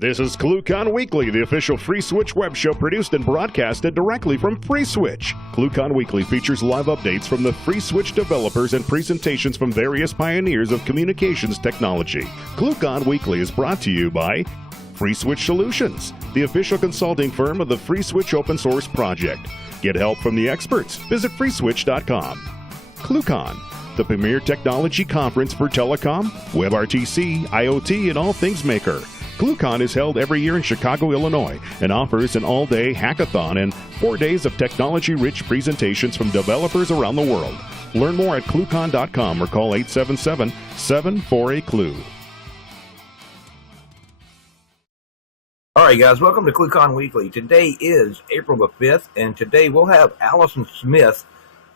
This is ClueCon Weekly, the official Free Switch web show produced and broadcasted directly from Free Switch. ClueCon Weekly features live updates from the Free Switch developers and presentations from various pioneers of communications technology. ClueCon Weekly is brought to you by Free Switch Solutions, the official consulting firm of the Free Switch open source project. Get help from the experts. Visit freeswitch.com. ClueCon, the premier technology conference for telecom, WebRTC, IoT, and all things maker. ClueCon is held every year in Chicago, Illinois, and offers an all-day hackathon and 4 days of technology-rich presentations from developers around the world. Learn more at ClueCon.com or call 877-748-CLUE. All right, guys, welcome to ClueCon Weekly. Today is April the 5th, and today we'll have Allison Smith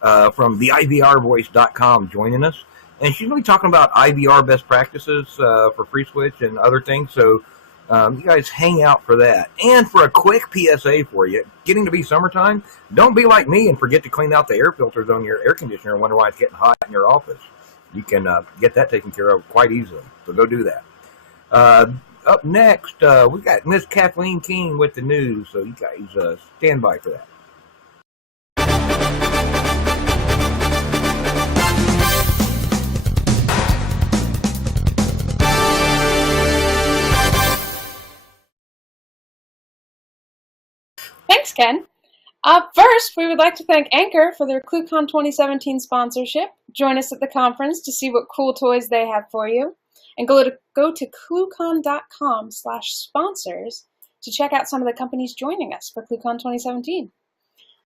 from the IVRvoice.com joining us. And she's going to be talking about IVR best practices for Free Switch and other things. So you guys hang out for that. And for a quick PSA for you, getting to be summertime, don't be like me and forget to clean out the air filters on your air conditioner and wonder why it's getting hot in your office. You can get that taken care of quite easily. So go do that. Up next, we got Miss Kathleen King with the news. So you guys stand by for that. Thanks, Ken. First, we would like to thank Anchor for their ClueCon 2017 sponsorship. Join us at the conference to see what cool toys they have for you. And go to ClueCon.com/sponsors to check out some of the companies joining us for ClueCon 2017.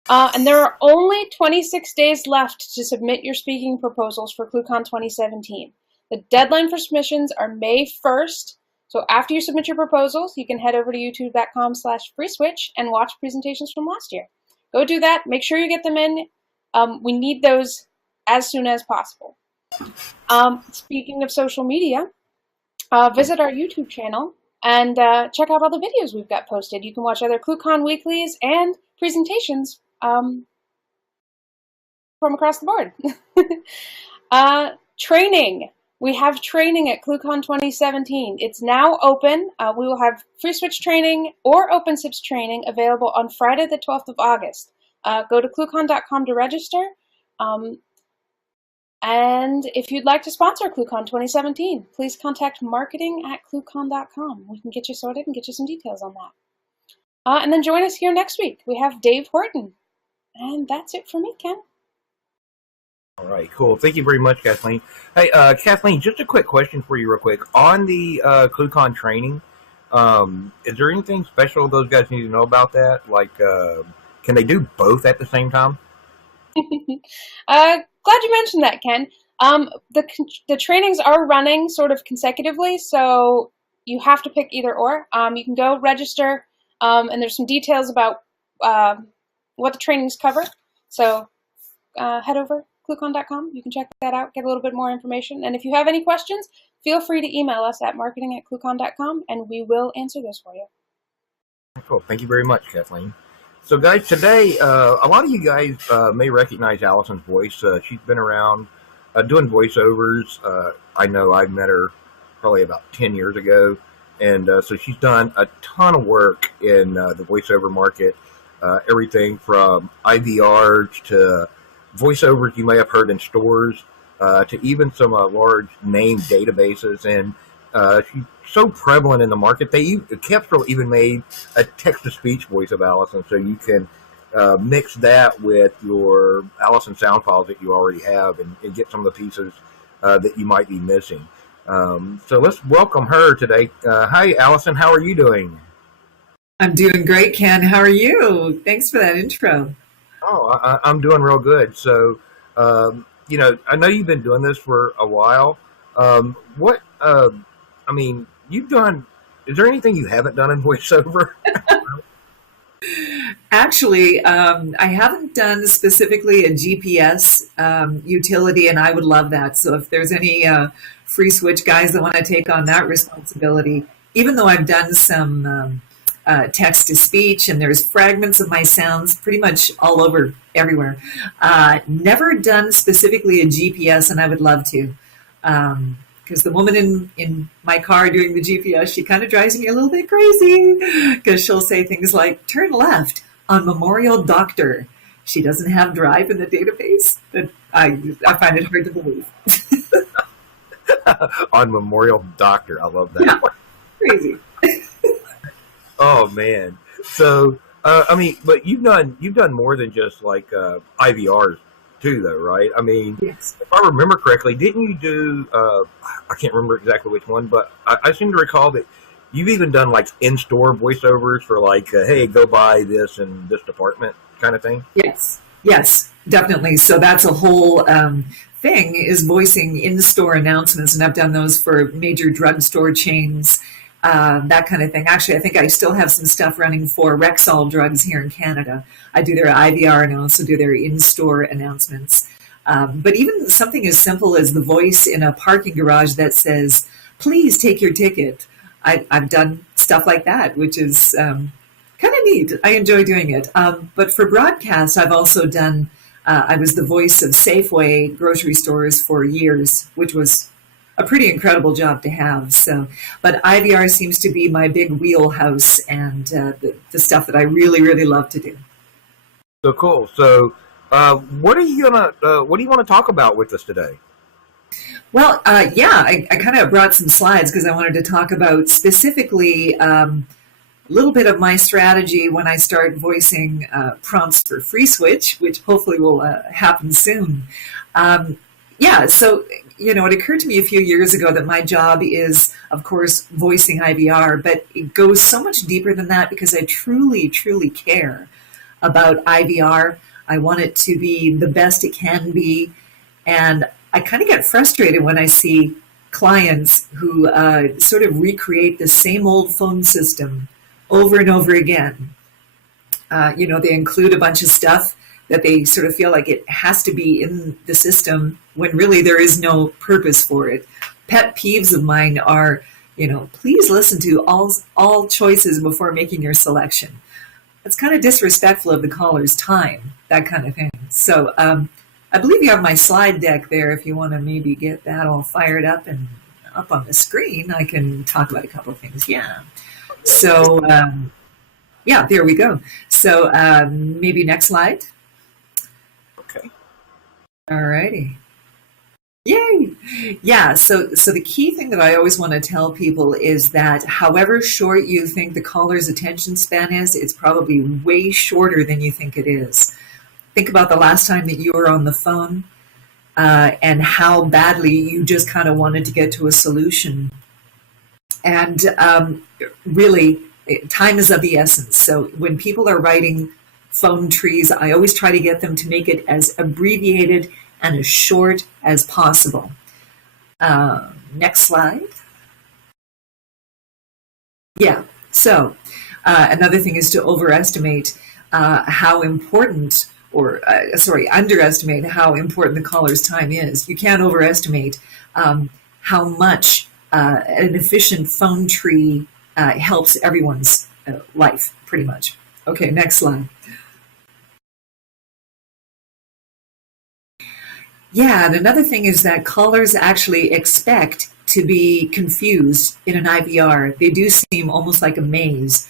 And there are only 26 days left to submit your speaking proposals for ClueCon 2017. The deadline for submissions are May 1st. So after you submit your proposals, you can head over to youtube.com/freeswitch and watch presentations from last year. Go do that. Make sure you get them in. We need those as soon as possible. Speaking of social media, visit our YouTube channel and check out all the videos we've got posted. You can watch other ClueCon weeklies and presentations from across the board. Training. We have training at ClueCon 2017. It's now open. We will have Free Switch training or OpenSIPS training available on Friday the 12th of August. Go to ClueCon.com to register. And if you'd like to sponsor ClueCon 2017, please contact marketing@ClueCon.com. We can get you sorted and get you some details on that. And then join us here next week. We have Dave Horton. And that's it for me, Ken. All right, cool. Thank you very much, Kathleen. Hey, Kathleen, just a quick question for you real quick. On the ClueCon training, is there anything special those guys need to know about that? Like, can they do both at the same time? Glad you mentioned that, Ken. The trainings are running sort of consecutively, so you have to pick either or. You can go register, and there's some details about what the trainings cover. So head over. ClueCon.com. You can check that out, get a little bit more information. And if you have any questions, feel free to email us at marketing@ClueCon.com, and we will answer those for you. Cool. Thank you very much, Kathleen. So, guys, today, a lot of you guys may recognize Allison's voice. She's been around doing voiceovers. I know I met her probably about 10 years ago. And so she's done a ton of work in the voiceover market, everything from IVRs to voiceovers you may have heard in stores, to even some large name databases, and she's so prevalent in the market. Capstrol even made a text-to-speech voice of Allison, so you can mix that with your Allison sound files that you already have and get some of the pieces that you might be missing. So let's welcome her today. Hi, Allison. How are you doing? I'm doing great, Ken. How are you? Thanks for that intro. Oh, I'm doing real good. So, I know you've been doing this for a while. You've done, is there anything you haven't done in voiceover? Actually, I haven't done specifically a GPS utility, and I would love that. So if there's any Free Switch guys that want to take on that responsibility, even though I've done some text-to-speech, and there's fragments of my sounds pretty much all over everywhere. Never done specifically a GPS, and I would love to. because the woman in my car doing the GPS, she kind of drives me a little bit crazy because she'll say things like, turn left on Memorial Doctor. She doesn't have drive in the database. But I find it hard to believe. On Memorial Doctor. I love that. Yeah, crazy. Oh, man. So, I mean, but you've done more than just like IVRs too, though, right? I mean, Yes. if I remember correctly, didn't you do? I can't remember exactly which one, but I seem to recall that you've even done like in-store voiceovers for like, hey, go buy this in this department kind of thing. Yes, definitely. So that's a whole thing, is voicing in-store announcements, and I've done those for major drugstore chains, that kind of thing. Actually, I think I still have some stuff running for Rexall Drugs here in Canada. I do their IVR and I also do their in-store announcements. But even something as simple as the voice in a parking garage that says, please take your ticket. I've done stuff like that, which is kind of neat. I enjoy doing it. But for broadcast, I've also done, I was the voice of Safeway grocery stores for years, which was a pretty incredible job to have. So, but IVR seems to be my big wheelhouse and the stuff that I really, really love to do. So cool. So, what do you want to talk about with us today? Well, I kind of brought some slides because I wanted to talk about specifically a little bit of my strategy when I start voicing prompts for FreeSwitch, which hopefully will happen soon. So, it occurred to me a few years ago that my job is, of course, voicing IVR, but it goes so much deeper than that because I truly, truly care about IVR. I want it to be the best it can be. And I kind of get frustrated when I see clients who sort of recreate the same old phone system over and over again. They include a bunch of stuff that they sort of feel like it has to be in the system when really there is no purpose for it. Pet peeves of mine are, please listen to all choices before making your selection. It's kind of disrespectful of the caller's time, that kind of thing. So I believe you have my slide deck there. If you want to maybe get that all fired up and up on the screen, I can talk about a couple of things. Yeah. So, there we go. So maybe next slide. Okay. All righty. Yay! Yeah, so the key thing that I always want to tell people is that however short you think the caller's attention span is, it's probably way shorter than you think it is. Think about the last time that you were on the phone and how badly you just kind of wanted to get to a solution. And really, time is of the essence. So when people are writing phone trees, I always try to get them to make it as abbreviated and as short as possible. Next slide. Yeah, so another thing is to overestimate how important, underestimate how important the caller's time is. You can't overestimate how much an efficient phone tree helps everyone's life, pretty much. Okay, next slide. Yeah, and another thing is that callers actually expect to be confused in an IVR. They do seem almost like a maze.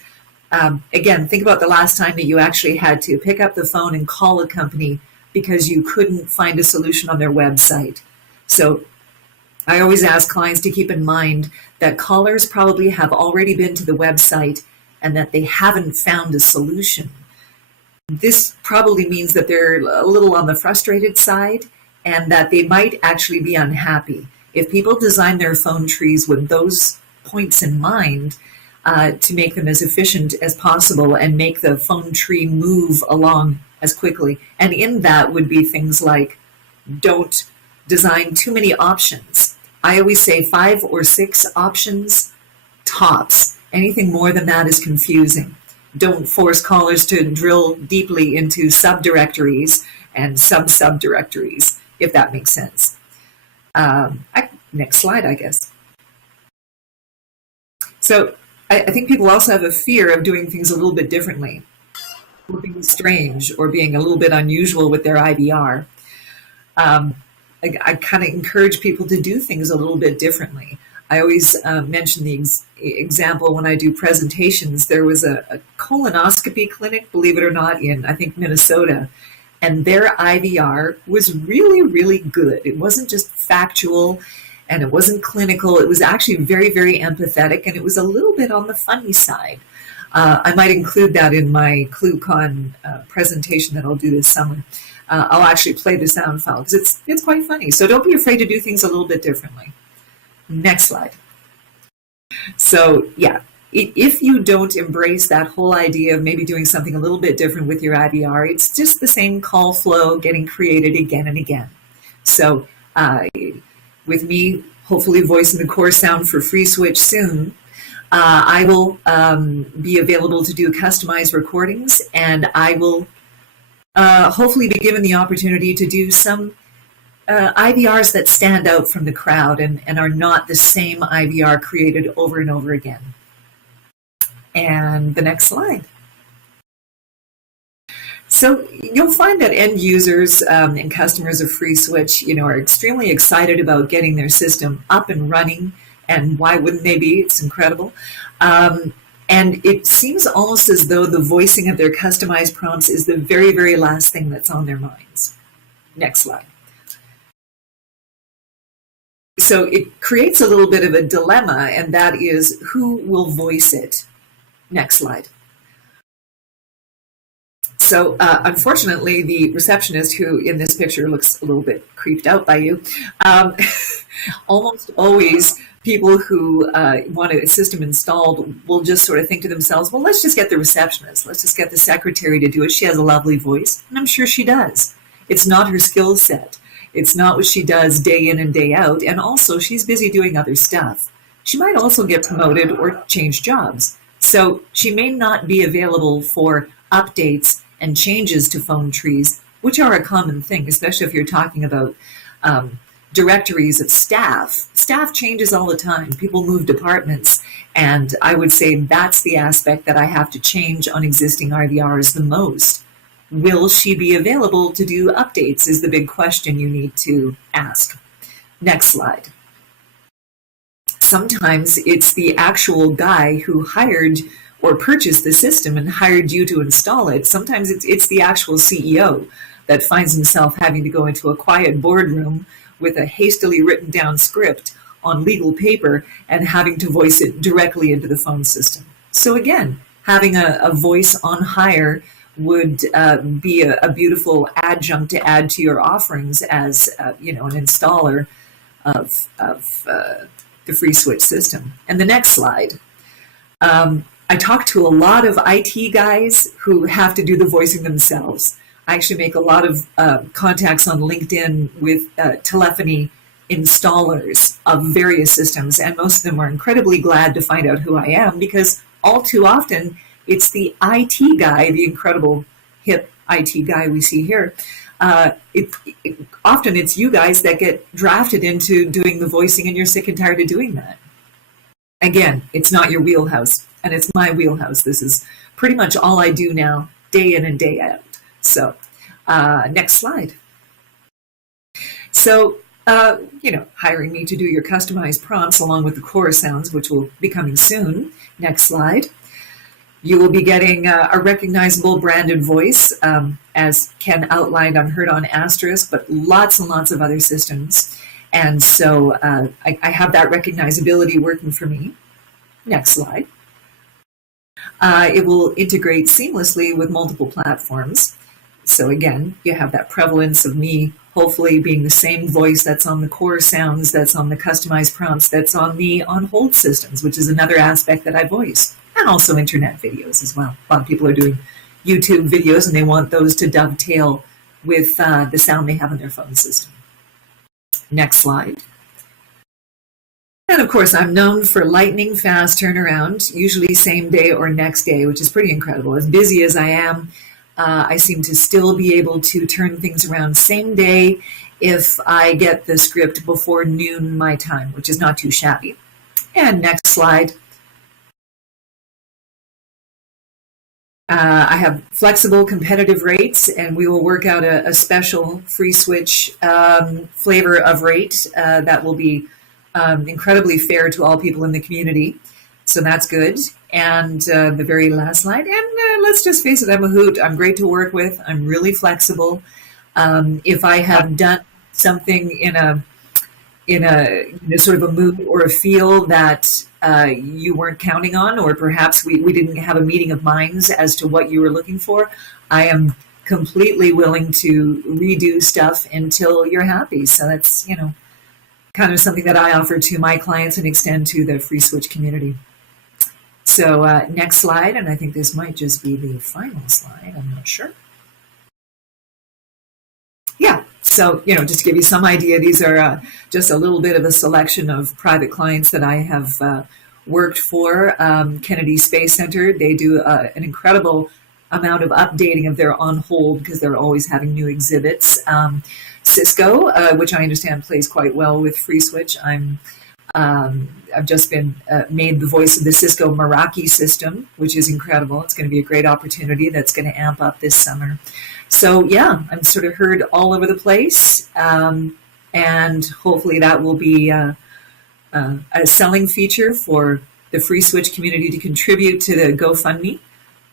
Again, think about the last time that you actually had to pick up the phone and call a company because you couldn't find a solution on their website. So I always ask clients to keep in mind that callers probably have already been to the website and that they haven't found a solution. This probably means that they're a little on the frustrated side and that they might actually be unhappy. If people design their phone trees with those points in mind, to make them as efficient as possible and make the phone tree move along as quickly. And in that would be things like, don't design too many options. I always say 5 or 6 options tops. Anything more than that is confusing. Don't force callers to drill deeply into subdirectories and sub-subdirectories, if that makes sense. Next slide, I guess. So I think people also have a fear of doing things a little bit differently, looking strange or being a little bit unusual with their IVR. I kind of encourage people to do things a little bit differently. I always mention the example when I do presentations. There was a colonoscopy clinic, believe it or not, in, I think, Minnesota, and their IVR was really, really good. It wasn't just factual and it wasn't clinical. It was actually very, very empathetic, and it was a little bit on the funny side. I might include that in my ClueCon presentation that I'll do this summer. I'll actually play the sound file because it's quite funny. So don't be afraid to do things a little bit differently. Next slide. So yeah, if you don't embrace that whole idea of maybe doing something a little bit different with your IVR, it's just the same call flow getting created again and again. So with me, hopefully voicing the core sound for FreeSwitch soon, I will be available to do customized recordings, and I will hopefully be given the opportunity to do some IVRs that stand out from the crowd and are not the same IVR created over and over again. And the next slide. So you'll find that end users and customers of FreeSwitch, are extremely excited about getting their system up and running. And why wouldn't they be? It's incredible. And it seems almost as though the voicing of their customized prompts is the very, very last thing that's on their minds. Next slide. So it creates a little bit of a dilemma, and that is who will voice it. Next slide. So unfortunately, the receptionist, who in this picture looks a little bit creeped out by you, almost always people who want a system installed will just sort of think to themselves, well, let's just get the receptionist. Let's just get the secretary to do it. She has a lovely voice, and I'm sure she does. It's not her skill set. It's not what she does day in and day out, and also she's busy doing other stuff. She might also get promoted or change jobs. So she may not be available for updates and changes to phone trees, which are a common thing, especially if you're talking about directories of staff. Staff changes all the time. People move departments, and I would say that's the aspect that I have to change on existing IVRs the most. Will she be available to do updates is the big question you need to ask. Next slide. Sometimes it's the actual guy who hired or purchased the system and hired you to install it. Sometimes it's the actual CEO that finds himself having to go into a quiet boardroom with a hastily written down script on legal paper and having to voice it directly into the phone system. So again, having a voice on hire would be a beautiful adjunct to add to your offerings as an installer of the FreeSwitch system. And the next slide. I talk to a lot of IT guys who have to do the voicing themselves. I actually make a lot of contacts on LinkedIn with telephony installers of various systems, and most of them are incredibly glad to find out who I am, because all too often it's the IT guy, the incredible hip IT guy we see here. Often it's you guys that get drafted into doing the voicing, and you're sick and tired of doing that. Again, it's not your wheelhouse, and it's my wheelhouse. This is pretty much all I do now, day in and day out. So, next slide. So, hiring me to do your customized prompts along with the core sounds, which will be coming soon. Next slide. You will be getting a recognizable branded voice, as Ken outlined on Heard on Asterisk, but lots and lots of other systems. And so I have that recognizability working for me. Next slide. It will integrate seamlessly with multiple platforms. So again, you have that prevalence of me hopefully being the same voice that's on the core sounds, that's on the customized prompts, that's on the on-hold systems, which is another aspect that I voice, and also internet videos as well. A lot of people are doing YouTube videos, and they want those to dovetail with the sound they have in their phone system. Next slide. And of course, I'm known for lightning fast turnaround, usually same day or next day, which is pretty incredible. As busy as I am, I seem to still be able to turn things around same day if I get the script before noon my time, which is not too shabby. And next slide. I have flexible competitive rates, and we will work out a special free switch flavor of rate that will be incredibly fair to all people in the community. So that's good. And the very last slide, and let's just face it, I'm a hoot. I'm great to work with. I'm really flexible. If I have done something in a sort of a mood or a feel that you weren't counting on, or perhaps we didn't have a meeting of minds as to what you were looking for, I am completely willing to redo stuff until you're happy. So that's, kind of something that I offer to my clients and extend to the free switch community. So next slide, and I think this might just be the final slide, I'm not sure. Yeah, so, just to give you some idea, these are just a little bit of a selection of private clients that I have worked for. Kennedy Space Center, they do an incredible amount of updating of their on hold because they're always having new exhibits. Cisco, which I understand plays quite well with FreeSwitch. I've just been made the voice of the Cisco Meraki system, which is incredible. It's going to be a great opportunity that's going to amp up this summer. So yeah, I'm sort of heard all over the place, and hopefully that will be a selling feature for the free switch community to contribute to the GoFundMe,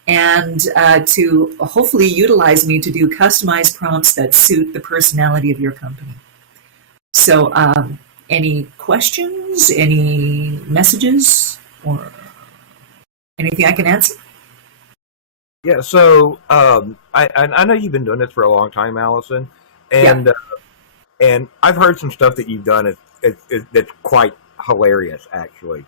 and to hopefully utilize me to do customized prompts that suit the personality of your company. So any questions, any messages, or anything I can answer? Yeah, so I know you've been doing this for a long time, Allison, and and I've heard some stuff that you've done that's quite hilarious, actually.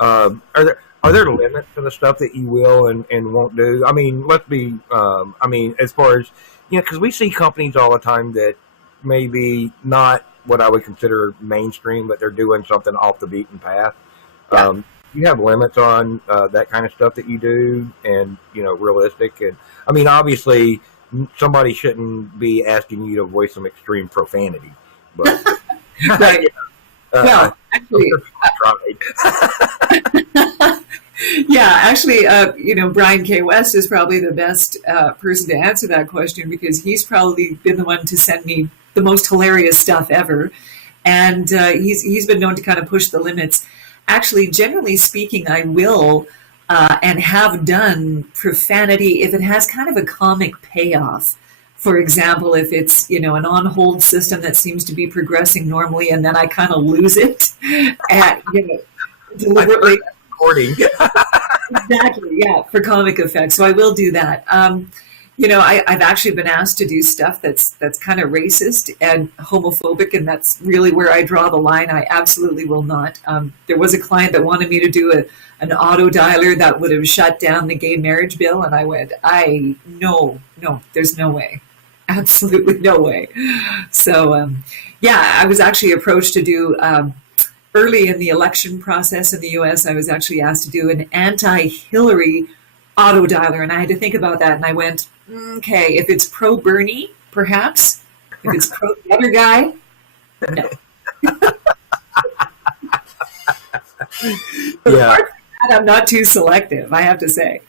Are there limits to the stuff that you will and won't do? I mean, let's be, as far as, because we see companies all the time that maybe not what I would consider mainstream, but they're doing something off the beaten path. Yeah. You have limits on that kind of stuff that you do, and realistic. And I mean, obviously, somebody shouldn't be asking you to voice some extreme profanity. But right. Well, actually, Brian K. West is probably the best person to answer that question, because he's probably been the one to send me the most hilarious stuff ever, and he's been known to kind of push the limits. Actually, generally speaking, I will and have done profanity if it has kind of a comic payoff. For example, if it's, an on-hold system that seems to be progressing normally, and then I kind of lose it at, deliberately. Recording. Exactly, yeah, for comic effect. So I will do that. I've actually been asked to do stuff that's kind of racist and homophobic, and that's really where I draw the line. I absolutely will not. There was a client that wanted me to do an auto dialer that would have shut down the gay marriage bill, and I went, no, there's no way. Absolutely no way. So, I was actually approached to do, early in the election process in the U.S., I was actually asked to do an anti-Hillary auto dialer, and I had to think about that, and I went, okay, if it's pro-Bernie, perhaps. If it's pro the other guy, no. Yeah. I'm not too selective, I have to say.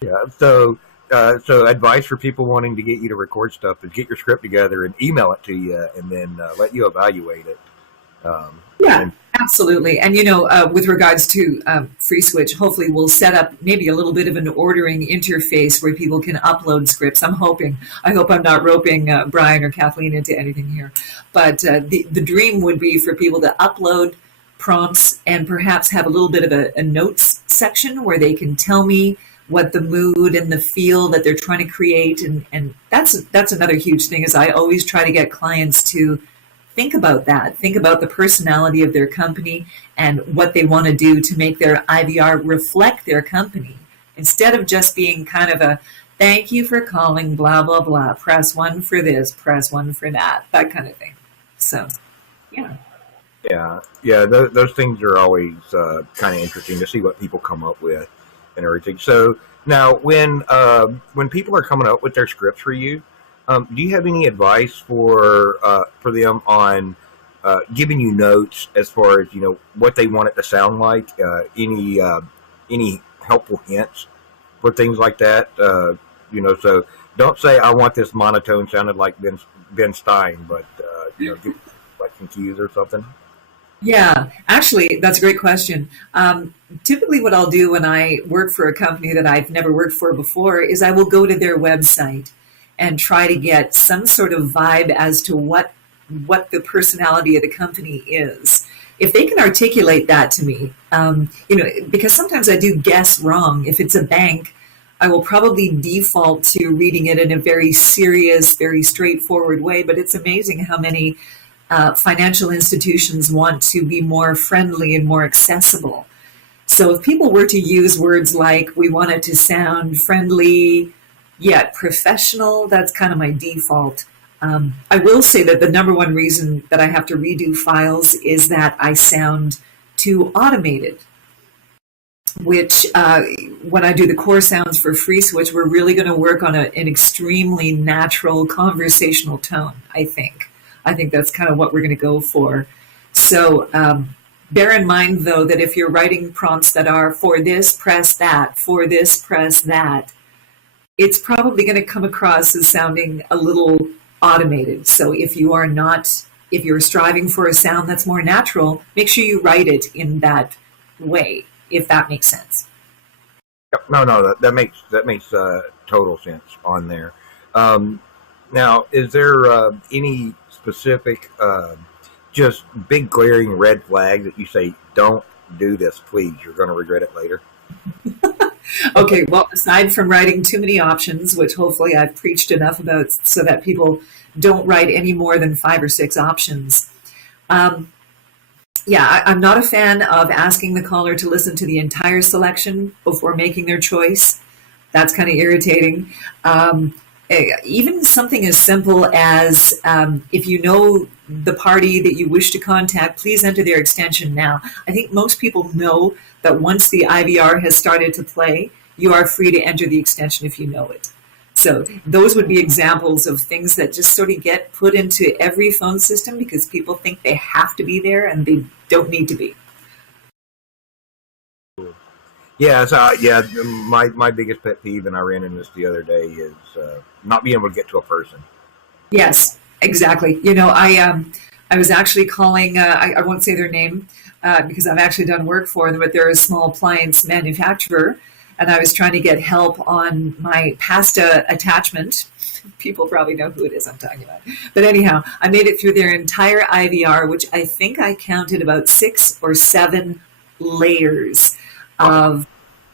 Yeah, so advice for people wanting to get you to record stuff is get your script together and email it to you, and then let you evaluate it. Absolutely. And, with regards to FreeSwitch, hopefully we'll set up maybe a little bit of an ordering interface where people can upload scripts. I hope I'm not roping Brian or Kathleen into anything here. But the dream would be for people to upload prompts and perhaps have a little bit of a notes section where they can tell me what the mood and the feel that they're trying to create. And that's another huge thing, is I always try to get clients to think about that. Think about the personality of their company and what they want to do to make their IVR reflect their company, instead of just being kind of a thank you for calling, blah, blah, blah, press 1 for this, press 1 for that kind of thing. So, yeah. Yeah, those things are always kind of interesting to see what people come up with and everything. So now when people are coming up with their scripts for you, do you have any advice for them on giving you notes as far as what they want it to sound like? Any helpful hints for things like that. So don't say I want this monotone sounded like Ben Stein, but give like some cues or something. Yeah, actually, that's a great question. Typically, what I'll do when I work for a company that I've never worked for before is I will go to their website and try to get some sort of vibe as to what the personality of the company is. If they can articulate that to me, because sometimes I do guess wrong. If it's a bank, I will probably default to reading it in a very serious, very straightforward way. But it's amazing how many financial institutions want to be more friendly and more accessible. So if people were to use words like, we want it to sound friendly yet professional, that's kind of my default. I will say that the number one reason that I have to redo files is that I sound too automated, which when I do the core sounds for FreeSwitch, we're really going to work on an extremely natural conversational tone, I think. I think that's kind of what we're going to go for. So bear in mind, though, that if you're writing prompts that are for this, press that, for this, press that, it's probably going to come across as sounding a little automated. So if you're striving for a sound that's more natural, make sure you write it in that way, if that makes sense. No, that makes total sense on there. Now, is there any specific, just big glaring red flag that you say, don't do this, please, you're going to regret it later? Okay, well, aside from writing too many options, which hopefully I've preached enough about so that people don't write any more than 5 or 6 options. I'm not a fan of asking the caller to listen to the entire selection before making their choice. That's kind of irritating. Even something as simple as if you know the party that you wish to contact, please enter their extension now. I think most people know that once the IVR has started to play, you are free to enter the extension if you know it. So those would be examples of things that just sort of get put into every phone system because people think they have to be there and they don't need to be. Yeah, my biggest pet peeve, and I ran into this the other day, is not being able to get to a person. Yes, exactly. I was actually calling, I won't say their name because I've actually done work for them, but they're a small appliance manufacturer, and I was trying to get help on my pasta attachment. People probably know who it is I'm talking about. But anyhow, I made it through their entire IVR, which I think I counted about 6 or 7 layers of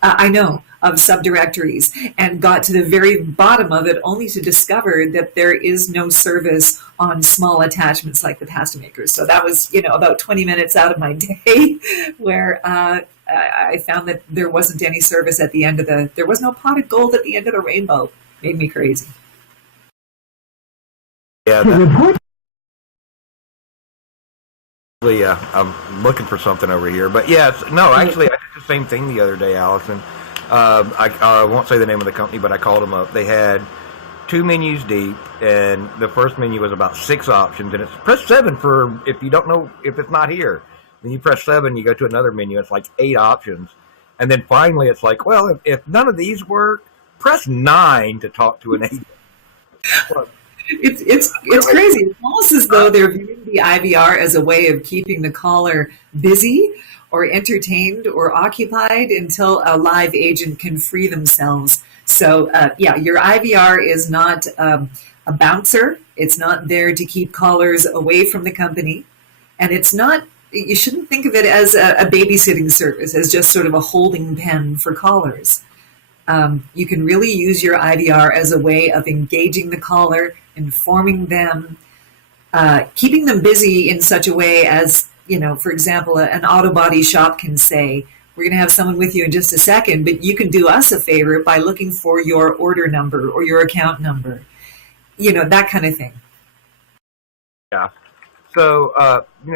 subdirectories, and got to the very bottom of it only to discover that there is no service on small attachments like the pasta makers. So that was, about 20 minutes out of my day where I found that there wasn't any service at the end of there was no pot of gold at the end of the rainbow. Made me crazy. Yeah, I'm looking for something over here. But actually, I did the same thing the other day, Allison. I won't say the name of the company, but I called them up. They had 2 menus deep, and the first menu was about 6 options, and it's press 7 for if you don't know if it's not here. Then you press 7, you go to another menu, it's like 8 options. And then finally it's like, well, if none of these work, press 9 to talk to an agent. It's crazy. It's almost as though they're viewing the IVR as a way of keeping the caller busy or entertained or occupied until a live agent can free themselves. So, your IVR is not a bouncer. It's not there to keep callers away from the company. And you shouldn't think of it as a babysitting service, as just sort of a holding pen for callers. You can really use your IVR as a way of engaging the caller, informing them, keeping them busy in such a way as, for example, an auto body shop can say, we're going to have someone with you in just a second, but you can do us a favor by looking for your order number or your account number, that kind of thing. Yeah. So,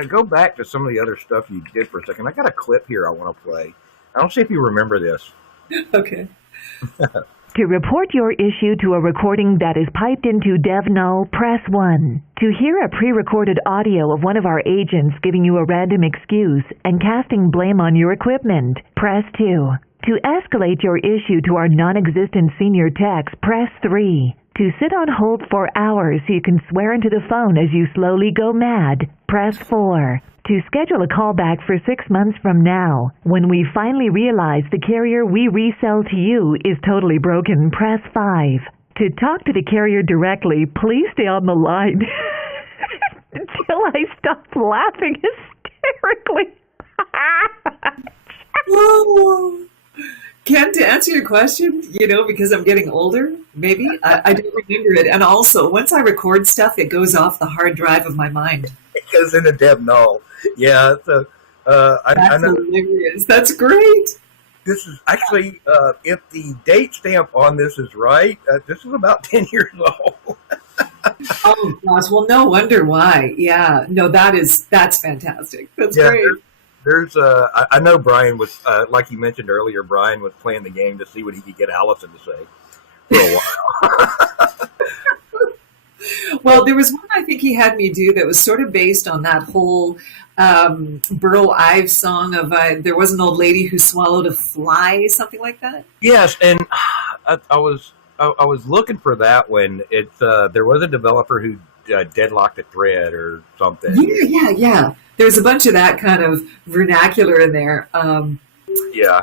go back to some of the other stuff you did for a second. I got a clip here I want to play. I don't see if you remember this. Okay. To report your issue to a recording that is piped into DevNull, press 1. To hear a pre-recorded audio of one of our agents giving you a random excuse and casting blame on your equipment, press 2. To escalate your issue to our non-existent senior techs, press 3. To sit on hold for hours so you can swear into the phone as you slowly go mad, press 4. To schedule a callback for 6 months from now, when we finally realize the carrier we resell to you is totally broken, press 5. To talk to the carrier directly, please stay on the line until I stop laughing hysterically. Whoa. Ken, to answer your question, because I'm getting older, maybe, I don't remember it. And also, once I record stuff, it goes off the hard drive of my mind. It goes into dev null. Yeah, so I know. Hilarious. That's great. This is actually, if the date stamp on this is right, this is about 10 years old. Oh gosh, well, no wonder why. Yeah, no, that's fantastic. That's great. There's I know Brian was, like you mentioned earlier, Brian was playing the game to see what he could get Allison to say for a while. Well, there was one I think he had me do that was sort of based on that whole Burl Ives song of there was an old lady who swallowed a fly, something like that. Yes, and I was looking for that one. It's there was a developer who deadlocked a thread or something. Yeah. There's a bunch of that kind of vernacular in there. Yeah.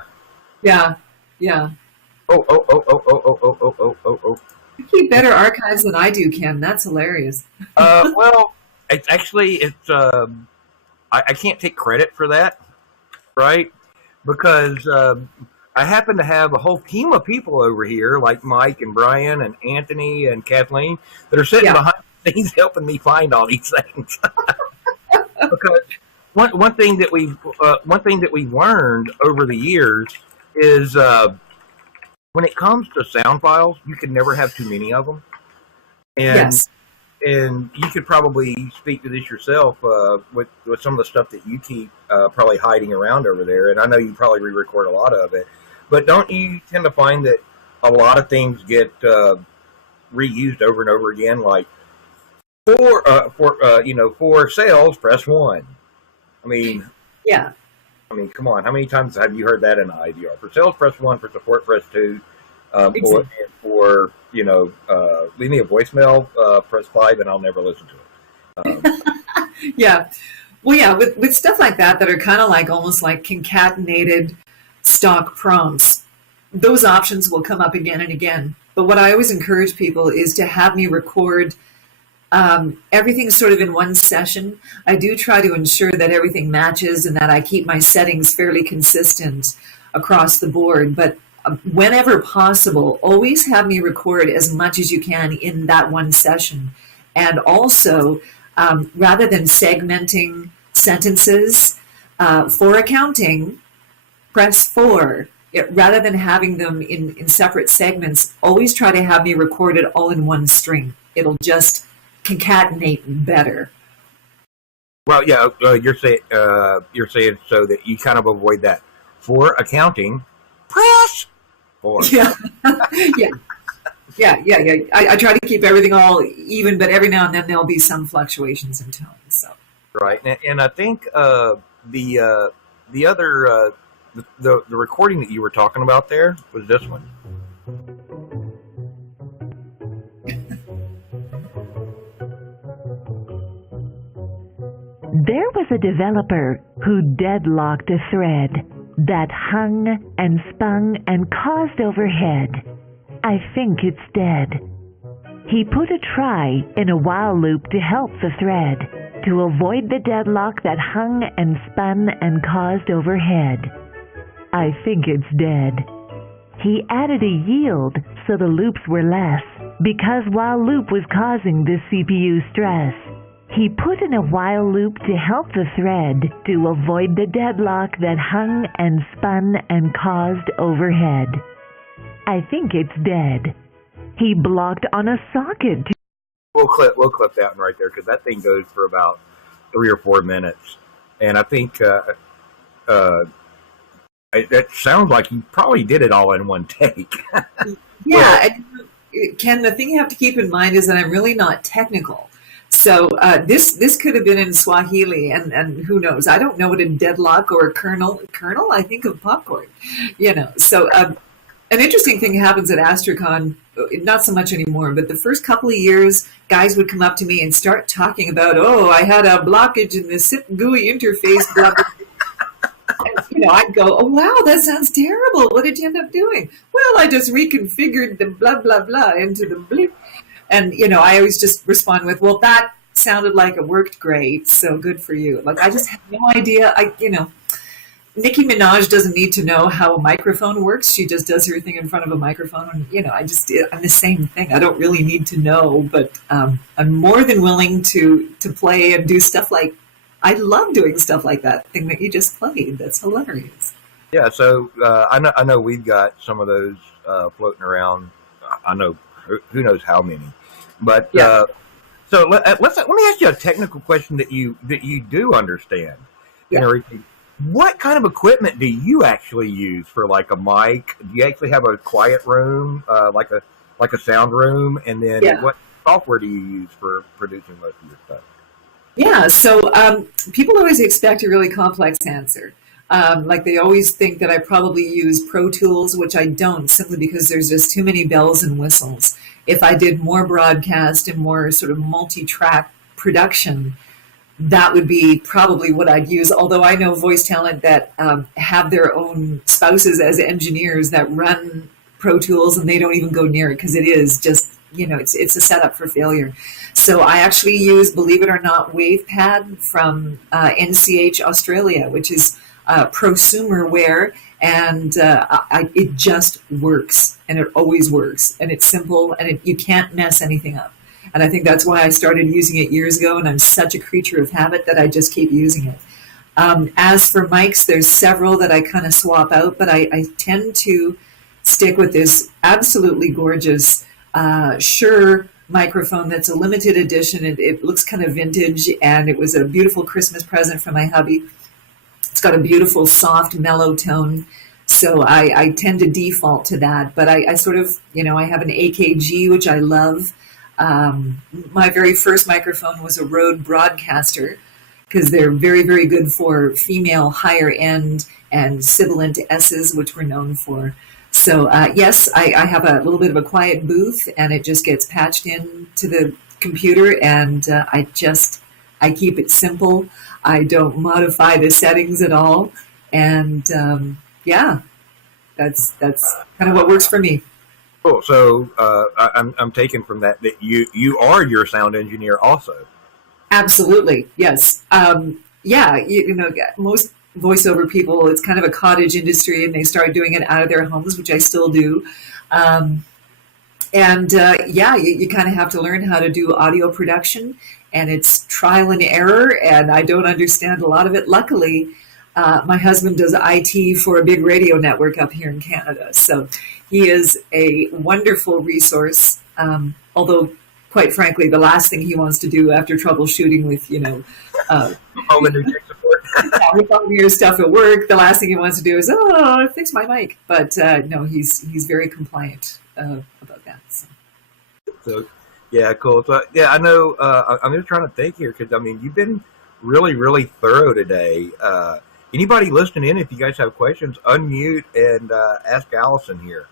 Oh. You keep better archives than I do, Ken. That's hilarious. Well, it's actually I can't take credit for that, right? Because I happen to have a whole team of people over here, like Mike and Brian and Anthony and Kathleen, that are sitting behind the scenes helping me find all these things. Because one thing that we've learned over the years is when it comes to sound files, you can never have too many of them. And yes. And you could probably speak to this yourself with some of the stuff that you keep probably hiding around over there. And I know you probably re-record a lot of it. But don't you tend to find that a lot of things get reused over and over again? Like for sales, press 1. I mean, yeah. I mean, come on. How many times have you heard that in an IVR? For sales, press 1. For support, press 2. Exactly. For leave me a voicemail, press 5, and I'll never listen to it. Yeah. Well, yeah, with stuff like that are kind of like almost like concatenated stock prompts, those options will come up again and again. But what I always encourage people is to have me record everything sort of in one session. I do try to ensure that everything matches and that I keep my settings fairly consistent across the board. But whenever possible, always have me record as much as you can in that one session. And also, rather than segmenting sentences for accounting, press 4. Rather than having them in separate segments, always try to have me record it all in one string. It'll just concatenate better. Well, yeah, you're saying so that you kind of avoid that. For accounting, press 4. Yeah. Yeah. I try to keep everything all even, but every now and then there'll be some fluctuations in tone. So right, and I think the other the recording that you were talking about there was this one. There was a developer who deadlocked a thread that hung and spun and caused overhead. I think it's dead. He put a try in a while loop to help the thread, to avoid the deadlock that hung and spun and caused overhead. I think it's dead. He added a yield so the loops were less, because while loop was causing this CPU stress. He put in a while loop to help the thread to avoid the deadlock that hung and spun and caused overhead. I think it's dead. He blocked on a socket. We'll clip that one right there because that thing goes for about 3 or 4 minutes, and I think it sounds like you probably did it all in one take. Yeah, and Ken, the thing you have to keep in mind is that I'm really not technical. So this could have been in Swahili, and who knows? I don't know what a deadlock or a kernel. Kernel, I think of popcorn, So an interesting thing happens at Astrocon, not so much anymore, but the first couple of years, guys would come up to me and start talking about, I had a blockage in the SIP GUI interface. Blah, blah. And, I'd go, oh, wow, that sounds terrible. What did you end up doing? Well, I just reconfigured the blah, blah, blah into the blip. And, I always just respond with, well, that sounded like it worked great, so good for you. Like, I just have no idea. Nicki Minaj doesn't need to know how a microphone works. She just does her thing in front of a microphone. And, I'm the same thing. I don't really need to know, but I'm more than willing to play and do stuff like, I love doing stuff like that thing that you just played. That's hilarious. Yeah, so I know we've got some of those floating around. I know who knows how many, but yeah. So let me ask you a technical question that you do understand. Yeah. What kind of equipment do you actually use for like a mic? Do you actually have a quiet room, like a sound room, and then what software do you use for producing most of your stuff? Yeah, so people always expect a really complex answer. Like they always think that I probably use Pro Tools, which I don't, simply because there's just too many bells and whistles. If I did more broadcast and more sort of multi-track production, that would be probably what I'd use. Although I know voice talent that have their own spouses as engineers that run Pro Tools, and they don't even go near it because it is just, it's a setup for failure. So I actually use, believe it or not, WavePad from NCH Australia, which is prosumerware, and it just works, and it always works, and it's simple, and you can't mess anything up. And I think that's why I started using it years ago, and I'm such a creature of habit that I just keep using it. As for mics, there's several that I kind of swap out, but I tend to stick with this absolutely gorgeous Shure microphone that's a limited edition. It looks kind of vintage, and it was a beautiful Christmas present from my hubby. It's got a beautiful, soft, mellow tone, so I tend to default to that. But I sort of, I have an AKG, which I love. My very first microphone was a Rode Broadcaster, because they're very, very good for female higher end and sibilant S's, which we're known for. So yes, I have a little bit of a quiet booth, and it just gets patched in to the computer, and I keep it simple. I don't modify the settings at all, and that's kind of what works for me. Cool. So I'm taking from that you are your sound engineer also. Absolutely, yes. Most voiceover people, it's kind of a cottage industry, and they start doing it out of their homes, which I still do. You kind of have to learn how to do audio production, and it's trial and error, and I don't understand a lot of it. Luckily, my husband does IT for a big radio network up here in Canada, so he is a wonderful resource, although quite frankly, the last thing he wants to do after troubleshooting with, home and tech support. with all your stuff at work, the last thing he wants to do is, fix my mic. But no, he's very compliant about that. So, yeah, cool. So, yeah, I know. I'm just trying to think here because you've been really, really thorough today. Anybody listening in, if you guys have questions, unmute and ask Allison here.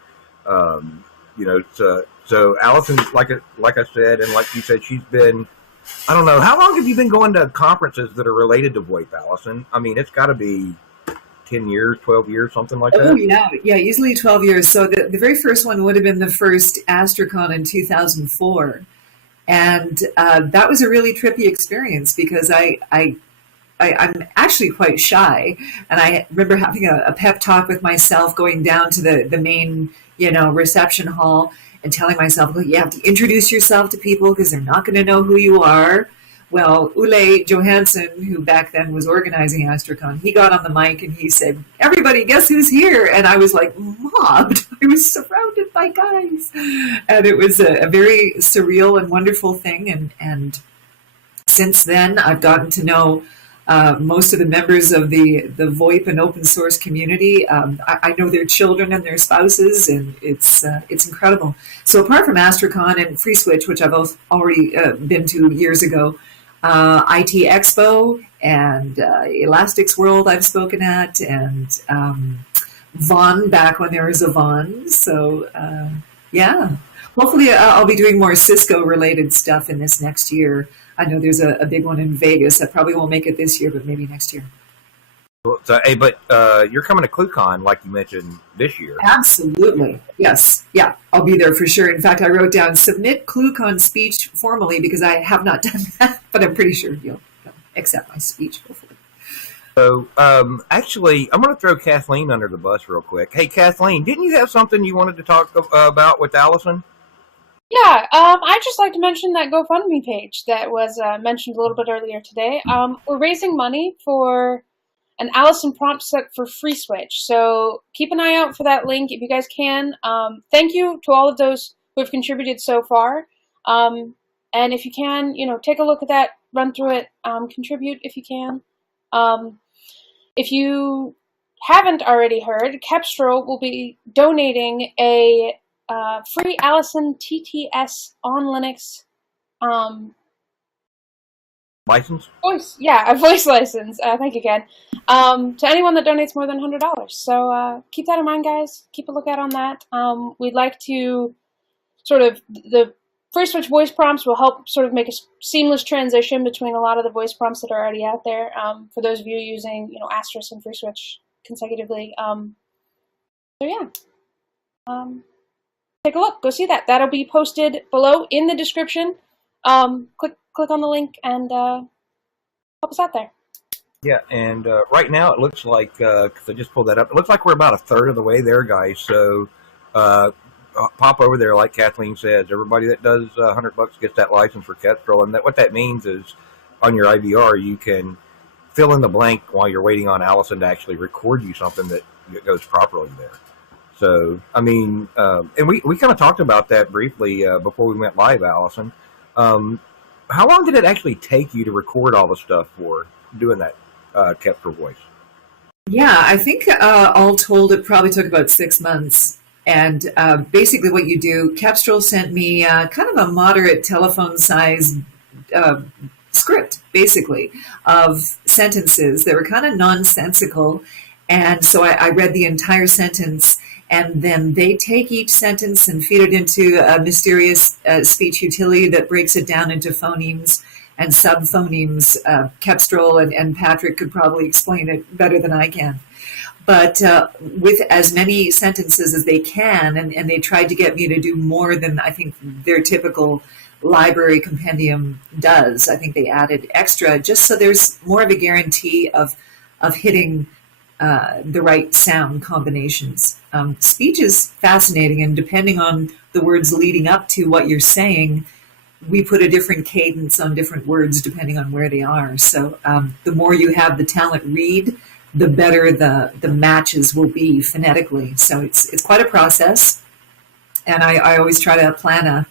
So Allison, like I said, and like you said, she's been, I don't know, how long have you been going to conferences that are related to VoIP, Allison? It's got to be 10 years, 12 years, something like that. Oh, yeah, easily 12 years. So the very first one would have been the first Astrocon in 2004. And that was a really trippy experience because I'm actually quite shy. And I remember having a pep talk with myself, going down to the main, reception hall, and telling myself, you have to introduce yourself to people because they're not going to know who you are. Well, Ule Johansson, who back then was organizing Astrocon, he got on the mic and he said, "Everybody, guess who's here?" And I was like mobbed. I was surrounded by guys. And it was a very surreal and wonderful thing. And since then, I've gotten to know most of the members of the VoIP and open source community. I know their children and their spouses, and it's incredible. So apart from AstroCon and FreeSwitch, which I've already been to years ago, IT Expo and Elastics World I've spoken at, and Vaughn back when there was a Vaughn. So yeah, hopefully I'll be doing more Cisco related stuff in this next year. I know there's a big one in Vegas. I probably won't make it this year, but maybe next year. So, hey, but you're coming to ClueCon, like you mentioned, this year. Absolutely. Yes. Yeah, I'll be there for sure. In fact, I wrote down submit ClueCon speech formally because I have not done that, but I'm pretty sure you'll accept my speech, hopefully. So, actually, I'm going to throw Kathleen under the bus real quick. Hey, Kathleen, didn't you have something you wanted to talk about with Allison? Yeah, I'd just like to mention that GoFundMe page that was mentioned a little bit earlier today. We're raising money for an Allison prompt set for FreeSwitch, so keep an eye out for that link if you guys can. Thank you to all of those who have contributed so far. And if you can, take a look at that, run through it, contribute if you can. If you haven't already heard, Kepstrel will be donating a free Allison TTS on Linux License? a voice license. Thank you, Ken. To anyone that donates more than $100. So keep that in mind, guys. Keep a lookout on that. We'd like to the FreeSwitch voice prompts will help sort of make a seamless transition between a lot of the voice prompts that are already out there. For those of you using, Asterisk and FreeSwitch consecutively. So yeah. Take a look. Go see that. That'll be posted below in the description. Click on the link and help us out there. Yeah, and right now it looks like, because I just pulled that up, it looks like we're about a third of the way there, guys. So pop over there, like Kathleen says. Everybody that does $100 gets that license for Kestrel, and what that means is on your IVR you can fill in the blank while you're waiting on Allison to actually record you something that goes properly there. So, I mean, and we kind of talked about that briefly before we went live, Allison. How long did it actually take you to record all the stuff for doing that Kestrel voice? Yeah, I think all told, it probably took about 6 months. And basically what you do, Kestrel sent me kind of a moderate telephone-sized script, basically, of sentences that were kind of nonsensical. And so I read the entire sentence, and then they take each sentence and feed it into a mysterious speech utility that breaks it down into phonemes and subphonemes. Kestrel and Patrick could probably explain it better than I can. But with as many sentences as they can, and they tried to get me to do more than I think their typical library compendium does. I think they added extra just so there's more of a guarantee of hitting the right sound combinations. Speech is fascinating, and depending on the words leading up to what you're saying, we put a different cadence on different words depending on where they are. So the more you have the talent read, the better the matches will be phonetically. So it's quite a process, and I always try to plan a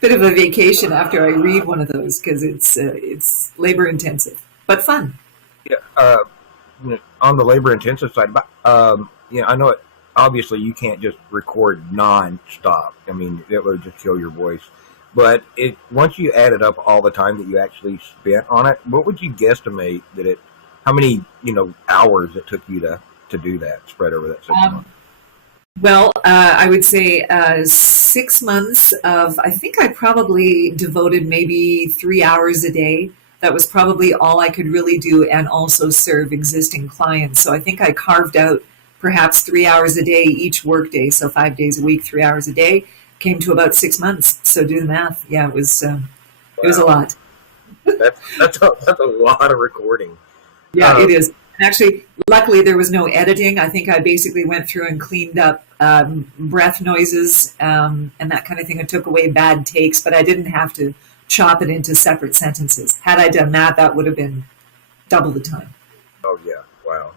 bit of a vacation after I read one of those because it's labor intensive but fun. Yeah. On the labor-intensive side, but I know it. Obviously, you can't just record non-stop. I mean, it would just kill your voice. But once you added up all the time that you actually spent on it, what would you guesstimate that how many hours it took you to do that, spread over that 6 months? Well, I would say 6 months of. I think I probably devoted maybe 3 hours a day. That was probably all I could really do, and also serve existing clients. So I think I carved out perhaps 3 hours a day each workday. So 5 days a week, 3 hours a day, came to about 6 months. So do the math. Yeah, it was a lot. That's a lot of recording. Yeah, it is. And actually, luckily there was no editing. I think I basically went through and cleaned up breath noises and that kind of thing. It took away bad takes, but I didn't have to chop it into separate sentences. Had I done that, that would have been double the time. Oh, yeah. Wow.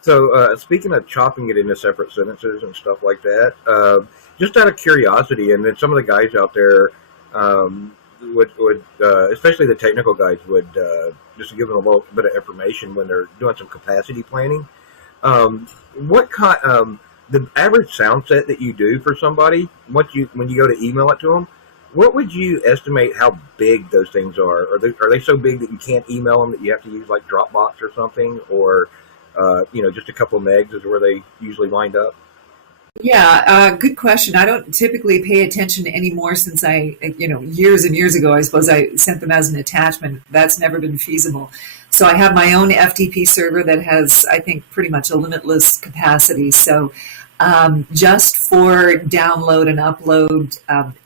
So speaking of chopping it into separate sentences and stuff like that, just out of curiosity, and then some of the guys out there, would especially the technical guys would just give them a little bit of information when they're doing some capacity planning. What kind the average sound set that you do for somebody? When you go to email it to them, what would you estimate how big those things are? Are they so big that you can't email them, that you have to use like Dropbox or something, or just a couple of megs is where they usually wind up? Yeah, good question. I don't typically pay attention anymore since years and years ago, I suppose I sent them as an attachment. That's never been feasible. So I have my own FTP server that has, I think, pretty much a limitless capacity. So just for download and upload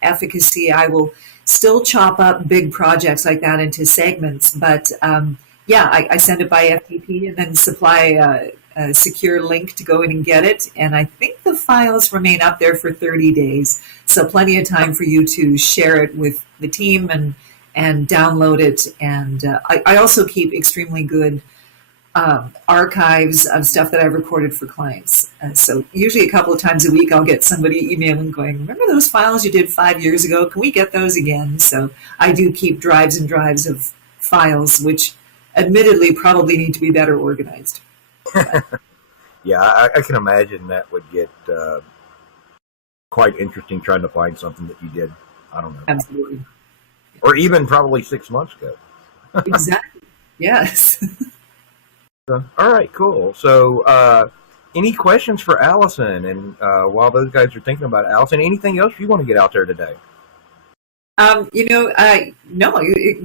efficacy, I will still chop up big projects like that into segments. But I send it by FTP and then supply a secure link to go in and get it. And I think the files remain up there for 30 days. So plenty of time for you to share it with the team and download it. And I also keep extremely good archives of stuff that I've recorded for clients. So usually a couple of times a week, I'll get somebody emailing going, remember those files you did 5 years ago? Can we get those again? So I do keep drives and drives of files, which admittedly probably need to be better organized. Yeah, I can imagine that would get quite interesting trying to find something that you did, I don't know. Absolutely. Or even probably 6 months ago. Exactly. Yes. All right, cool. So any questions for Allison? And while those guys are thinking about Allison, anything else you want to get out there today? No,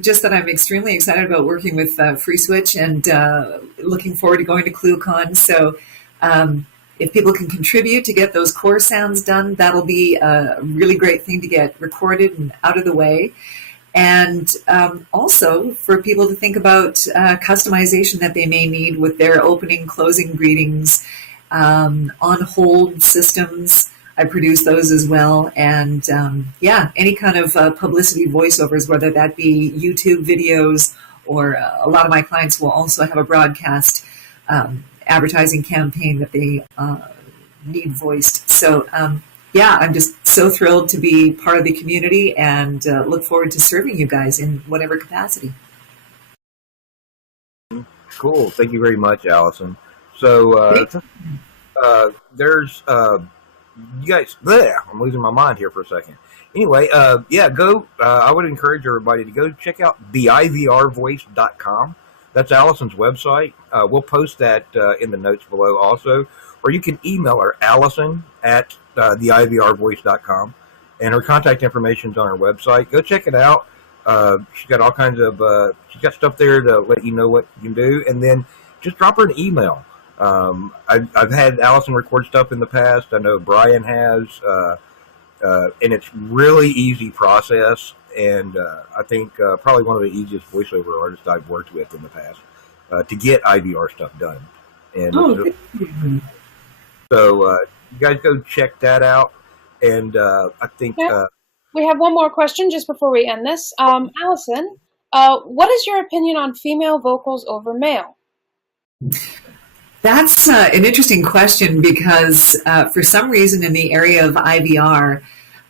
just that I'm extremely excited about working with FreeSwitch and looking forward to going to ClueCon. So if people can contribute to get those core sounds done, that'll be a really great thing to get recorded and out of the way. And also for people to think about customization that they may need with their opening, closing greetings, on hold systems. I produce those as well. And any kind of publicity voiceovers, whether that be YouTube videos or a lot of my clients will also have a broadcast advertising campaign that they need voiced. So I'm just so thrilled to be part of the community and look forward to serving you guys in whatever capacity. Cool. Thank you very much, Allison. So there's you guys, I'm losing my mind here for a second. Anyway, go. I would encourage everybody to go check out theIVRvoice.com. That's Allison's website. We'll post that in the notes below also. Or you can email her, Allison at theIVRvoice.com. And her contact information is on her website. Go check it out. She's got all kinds of, she's got stuff there to let you know what you can do. And then just drop her an email. I've had Allison record stuff in the past. I know Brian has, and it's really easy process. And I think probably one of the easiest voiceover artists I've worked with in the past to get IVR stuff done. And so you guys go check that out. And I think we have one more question just before we end this. Allison, what is your opinion on female vocals over male? That's an interesting question because for some reason in the area of IVR,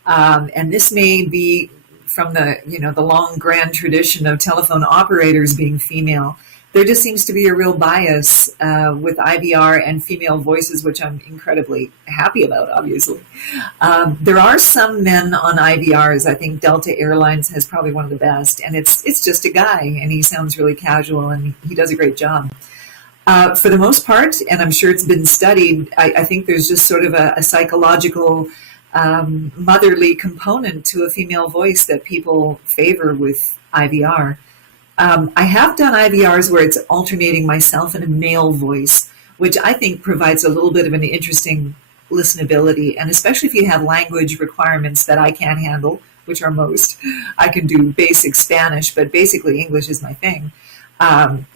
and this may be from the long grand tradition of telephone operators being female, there just seems to be a real bias with IVR and female voices, which I'm incredibly happy about, obviously. There are some men on IVRs. I think Delta Airlines has probably one of the best, and it's just a guy, and he sounds really casual, and he does a great job. For the most part, and I'm sure it's been studied, I think there's just sort of a psychological motherly component to a female voice that people favor with IVR. I have done IVRs where it's alternating myself and a male voice, which I think provides a little bit of an interesting listenability, and especially if you have language requirements that I can't handle, which are most. I can do basic Spanish, but basically English is my thing.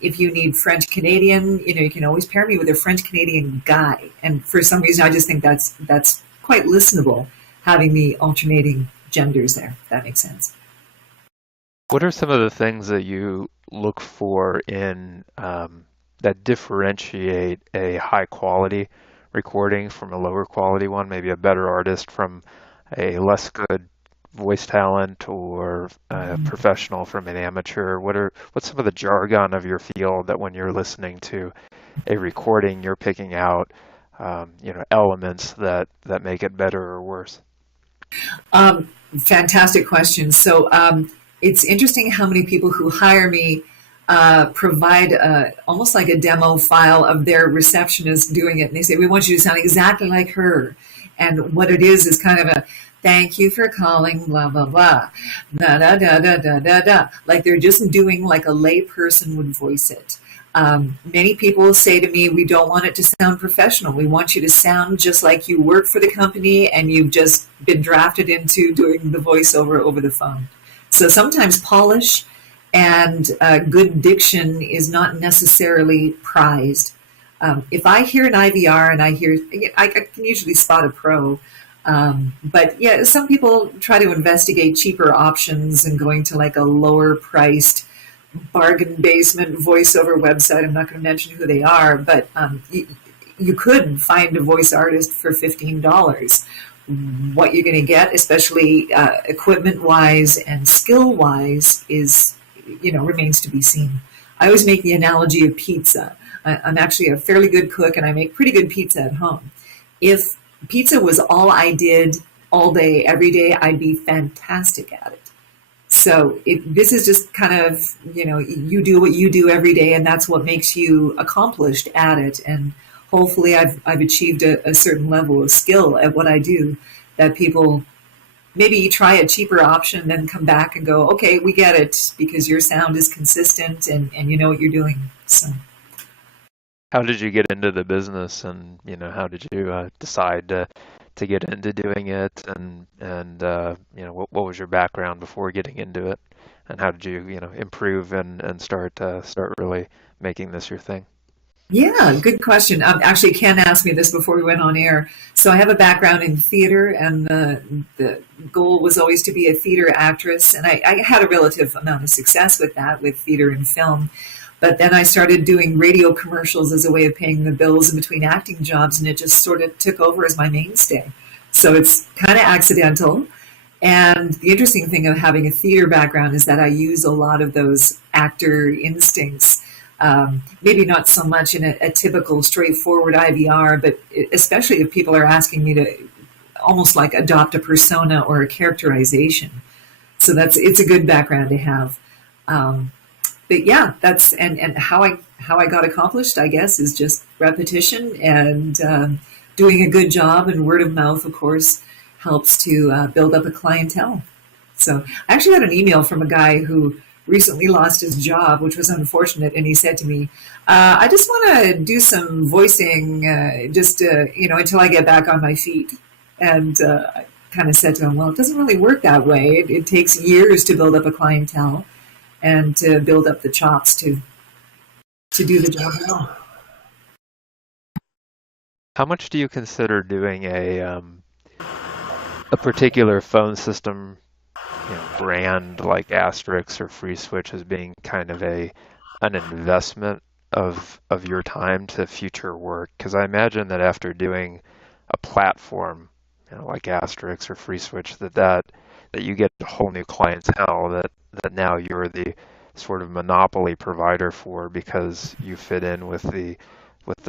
If you need French Canadian, you can always pair me with a French Canadian guy. And for some reason, I just think that's quite listenable, having the alternating genders there, if that makes sense. What are some of the things that you look for in that differentiate a high quality recording from a lower quality one, maybe a better artist from a less good voice talent or a professional from an amateur? What's some of the jargon of your field that when you're listening to a recording, you're picking out elements that make it better or worse? Fantastic question. So it's interesting how many people who hire me provide almost like a demo file of their receptionist doing it. And they say, we want you to sound exactly like her. And what it is kind of a, thank you for calling, blah, blah, blah, da, da, da, da, da, da, da. Like they're just doing like a lay person would voice it. Many people say to me, we don't want it to sound professional. We want you to sound just like you work for the company and you've just been drafted into doing the voiceover over the phone. So sometimes polish and good diction is not necessarily prized. If I hear an IVR and I can usually spot a pro. But yeah, some people try to investigate cheaper options and going to like a lower priced bargain basement voiceover website. I'm not going to mention who they are, but you could find a voice artist for $15. What you're going to get, especially equipment wise and skill wise, is remains to be seen. I always make the analogy of pizza. I'm actually a fairly good cook and I make pretty good pizza at home. If pizza was all I did all day, every day, I'd be fantastic at it. So this is just kind of, you do what you do every day and that's what makes you accomplished at it. And hopefully I've achieved a certain level of skill at what I do that people maybe try a cheaper option, then come back and go, okay, we get it because your sound is consistent and you know what you're doing. So. How did you get into the business, and how did you decide to get into doing it, and what was your background before getting into it, and how did you improve and start really making this your thing? Yeah, good question. Actually, Ken asked me this before we went on air. So I have a background in theater, and the goal was always to be a theater actress, and I had a relative amount of success with that, with theater and film. But then I started doing radio commercials as a way of paying the bills in between acting jobs, and it just sort of took over as my mainstay. So it's kind of accidental. And the interesting thing of having a theater background is that I use a lot of those actor instincts. Maybe not so much in a typical straightforward IVR, but especially if people are asking me to almost like adopt a persona or a characterization. So it's a good background to have. But yeah, that's and how I got accomplished, I guess, is just repetition and doing a good job, and word of mouth, of course, helps to build up a clientele. So I actually got an email from a guy who recently lost his job, which was unfortunate, and he said to me, I just want to do some voicing until I get back on my feet. And I kind of said to him, well, it doesn't really work that way. It takes years to build up a clientele and to build up the chops to do the job well. How much do you consider doing a particular phone system brand like Asterisk or Free Switch as being kind of an investment of your time to future work? Because I imagine that after doing a platform like Asterisk or Free Switch, that you get a whole new clientele that now you're the sort of monopoly provider for, because you fit in with the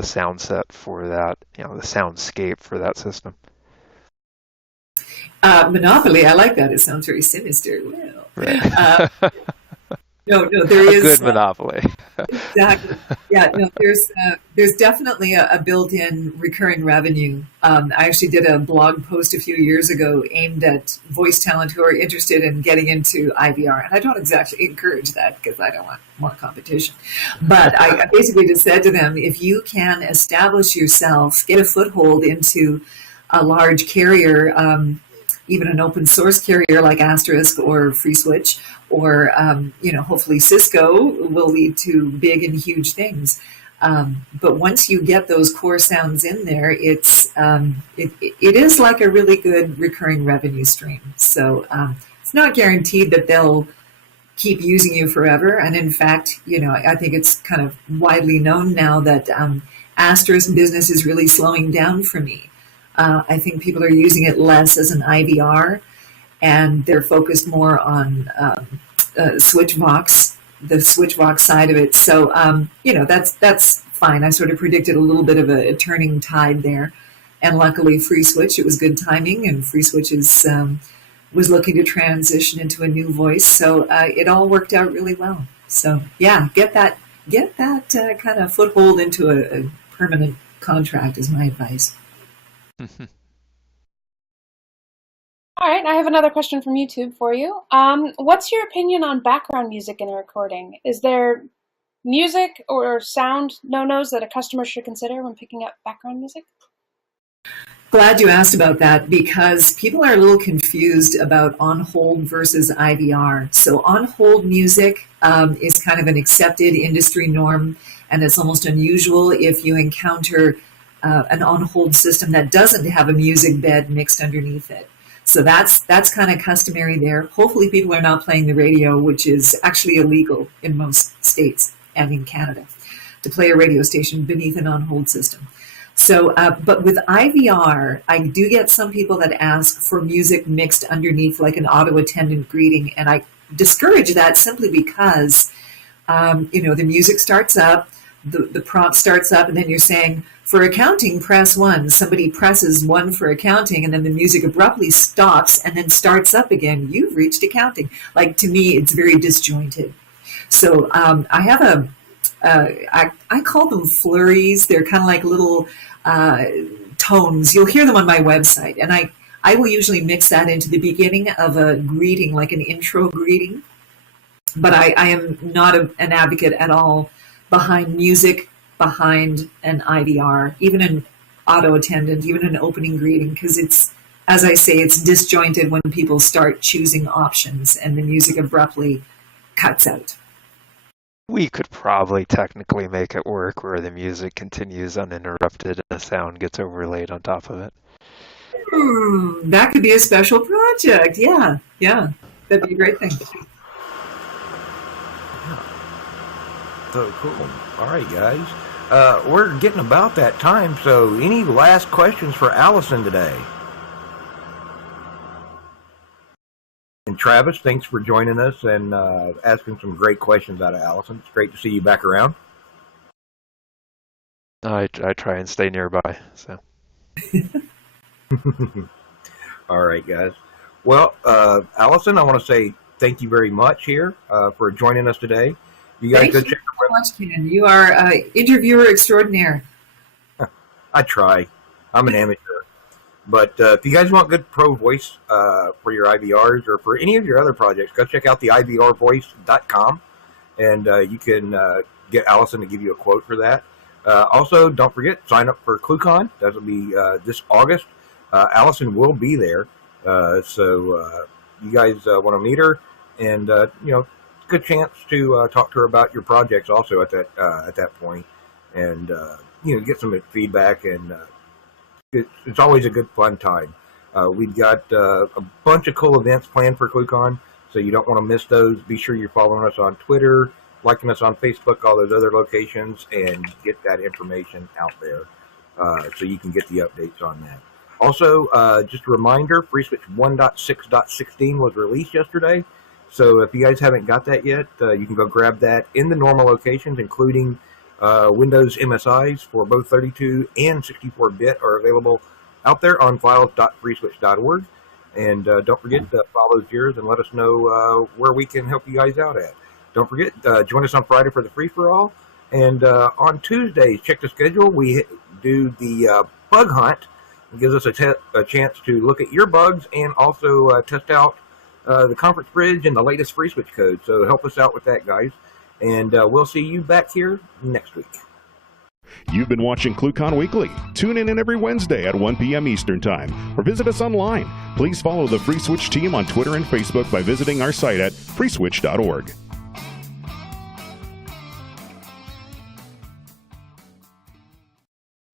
sound set for that, the soundscape for that system. Monopoly, I like that. It sounds very sinister. Well, right. No, there is good monopoly. Exactly. Yeah, no, there's definitely a built-in recurring revenue. I actually did a blog post a few years ago aimed at voice talent who are interested in getting into IVR, and I don't exactly encourage that because I don't want more competition. But I basically just said to them, if you can establish yourself, get a foothold into a large carrier, even an open source carrier like Asterisk or Free Switch, or hopefully Cisco will lead to big and huge things. But once you get those core sounds in there, it is like a really good recurring revenue stream. So it's not guaranteed that they'll keep using you forever. And in fact, I think it's kind of widely known now that Asterisk business is really slowing down for me. I think people are using it less as an IVR and they're focused more on SwitchVox, the SwitchVox side of it. So, that's fine. I sort of predicted a little bit of a turning tide there. And luckily, FreeSwitch, it was good timing, and FreeSwitch was looking to transition into a new voice. So it all worked out really well. So, yeah, get that kind of foothold into a permanent contract is my advice. All right, I have another question from YouTube for you. What's your opinion on background music in a recording? Is there music or sound no-nos that a customer should consider when picking up background music? Glad you asked about that, because people are a little confused about on-hold versus IVR. So on-hold music is kind of an accepted industry norm, and it's almost unusual if you encounter an on-hold system that doesn't have a music bed mixed underneath it. So that's kind of customary there. Hopefully people are not playing the radio, which is actually illegal in most states and in Canada, to play a radio station beneath an on-hold system. So, but with IVR, I do get some people that ask for music mixed underneath, like an auto attendant greeting, and I discourage that simply because, the music starts up, the prompt starts up, and then you're saying, for accounting, press 1. Somebody presses 1 for accounting, and then the music abruptly stops and then starts up again. You've reached accounting. Like, to me, it's very disjointed. So I have I call them flurries. They're kind of like little tones. You'll hear them on my website. And I will usually mix that into the beginning of a greeting, like an intro greeting. But I am not an advocate at all behind music, behind an IVR, even an auto attendant, even an opening greeting, because it's, as I say, it's disjointed when people start choosing options and the music abruptly cuts out. We could probably technically make it work where the music continues uninterrupted and the sound gets overlaid on top of it. That could be a special project. Yeah, that'd be a great thing. So cool. All right, guys. We're getting about that time, so any last questions for Allison today? And Travis, thanks for joining us and asking some great questions out of Allison. It's great to see you back around. I try and stay nearby. So. All right, guys. Well, Allison, I want to say thank you very much here for joining us today. You guys go check so much, Ken. You are interviewer extraordinaire. I try. I'm an amateur. But if you guys want good pro voice for your IVRs or for any of your other projects, go check out the IVRvoice.com, and you can get Allison to give you a quote for that. Also, don't forget, sign up for ClueCon. That will be this August. Allison will be there, so you guys want to meet her, and good chance to talk to her about your projects also at that point, and get some feedback, and it's always a good fun time. We've got a bunch of cool events planned for ClueCon, so you don't want to miss those. Be sure you're following us on Twitter, liking us on Facebook, all those other locations, and get that information out there so you can get the updates on that. Also, just a reminder, FreeSwitch 1.6.16 was released yesterday. So if you guys haven't got that yet, you can go grab that in the normal locations, including Windows MSIs for both 32 and 64-bit are available out there on files.freeswitch.org. And don't forget to follow yours and let us know where we can help you guys out at. Don't forget, join us on Friday for the free-for-all. And on Tuesdays, check the schedule. We do the bug hunt. It gives us a chance to look at your bugs and also test out the conference bridge and the latest FreeSwitch code. So help us out with that, guys. And we'll see you back here next week. You've been watching ClueCon Weekly. Tune in every Wednesday at 1 p.m. Eastern Time, or visit us online. Please follow the FreeSwitch team on Twitter and Facebook by visiting our site at freeswitch.org.